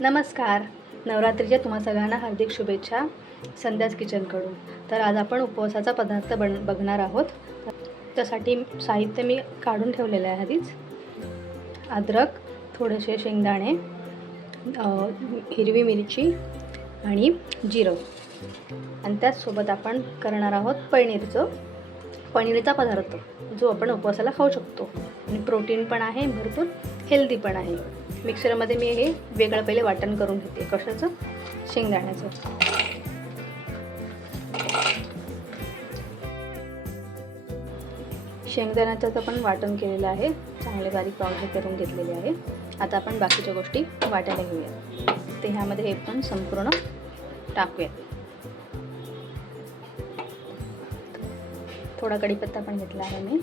नमस्कार. नवरात्रीच्या तुम्हा सगळ्यांना हार्दिक शुभेच्छा संध्याच किचनकडून. तर आज आपण उपवासाचा पदार्थ बन बघणार आहोत. त्यासाठी साहित्य मी काढून ठेवलेलं आहे आधीच. अद्रक थोडेसे शेंगदाणे हिरवी मिरची आणि जिरं. आणि त्याचसोबत आपण करणार आहोत पनीरचं. पनीरचा पदार्थ जो आपण उपवासाला खाऊ शकतो. आणि प्रोटीन पण आहे भरपूर हेल्दी पण आहे. मिक्सरमध्ये मी हे वेगळं पहिले वाटण करून घेते. कशाचं? शेंगदाण्याचं. शेंगदाण्याचं तर पण वाटण केलेलं आहे. चांगले बारीक पावडर करून घेतलेले आहे. आता आपण बाकीच्या गोष्टी वाटायला घेऊया. ते ह्यामध्ये हे पण संपूर्ण टाकूयात. थोडा कढीपत्ता पण घेतला आहे मी.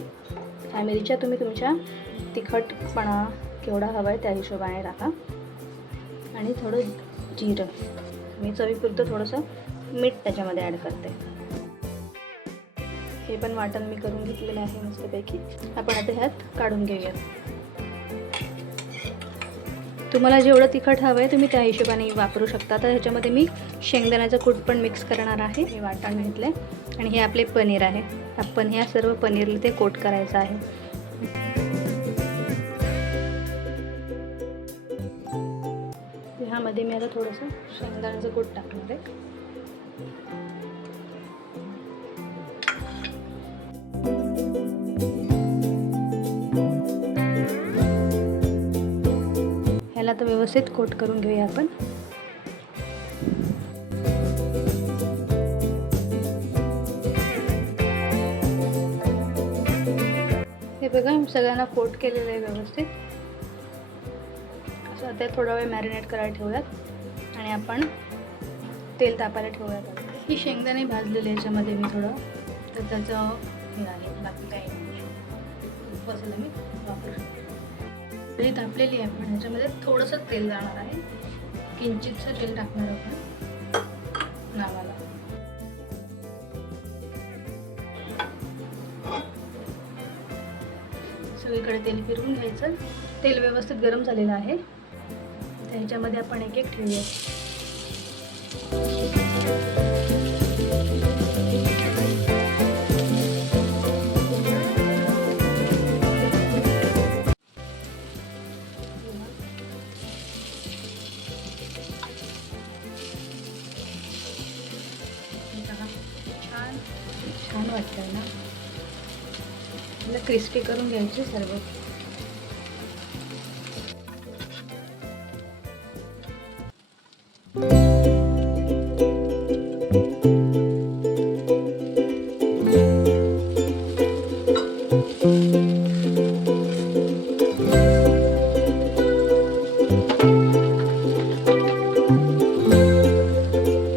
ह्या मिरच्या तुम्ही तुमच्या तिखटपणा केवढा हवा आहे त्या हिशोबाने टाका आणि थोडं जिरं. मी चवीपुरतं थोडंसं मीठ त्याच्यामध्ये ॲड करते. हे पण वाटण मी करून घेतलेलं आहे मस्तपैकी. आपण आता ह्यात काढून घेऊयात. तुम्हाला जेवढं तिखट हवं आहे तुम्ही त्या हिशोबाने वापरू शकता. तर ह्याच्यामध्ये मी शेंगदाण्याचं कूट पण मिक्स करणार आहे. हे वाटण घेतलं आहे आणि हे आपले पनीर आहे. आपण ह्या सर्व पनीरला ते कोट करायचं आहे. ह्यामध्ये मी आता थोडंसं शेंगदाण्याचं कूट टाकणार आहे. ह्याला तर व्यवस्थित कोट करून घेऊया आपण. हे बघा मी सगळ्यांना कोट केलेलं आहे व्यवस्थित. असं आता थोडा वेळ मॅरिनेट करायला ठेवूयात. आणि आपण तेल तापायला ठेवूयात. ही शेंगदाणे भाजलेले याच्यामध्ये मी थोडं. तर त्याचं हे आहे बाकी काही नाही. उपवासाला मी. वापरू शकते. तरी तापलेली आहे पण ह्याच्यामध्ये थोडंसं तेल जाणार आहे. किंचितचं तेल टाकणार आपण नावाला. सगळीकडे तेल फिरवून घ्यायचं. तेल व्यवस्थित गरम झालेलं आहे. त्याच्यामध्ये आपण एक एक ठेवूया. छान वाटतं ना? मला क्रिस्पी करून घ्यायची सर्व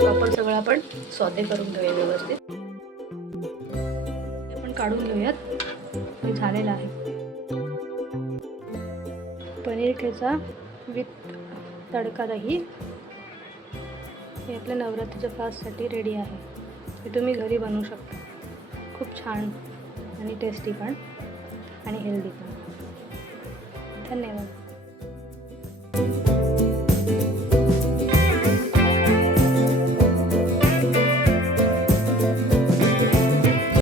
आपण सगळं आपण स्वते करून घेऊया व्यवस्थित. काढून घेऊयात. हे झालेलं आहे. पनीर ठेचा विथ तडका दही. हे आपल्या नवरात्रीच्या फास्टसाठी रेडी आहे. हे तुम्ही घरी बनवू शकता. खूप छान आणि टेस्टी पण आणि हेल्दी पण. धन्यवाद.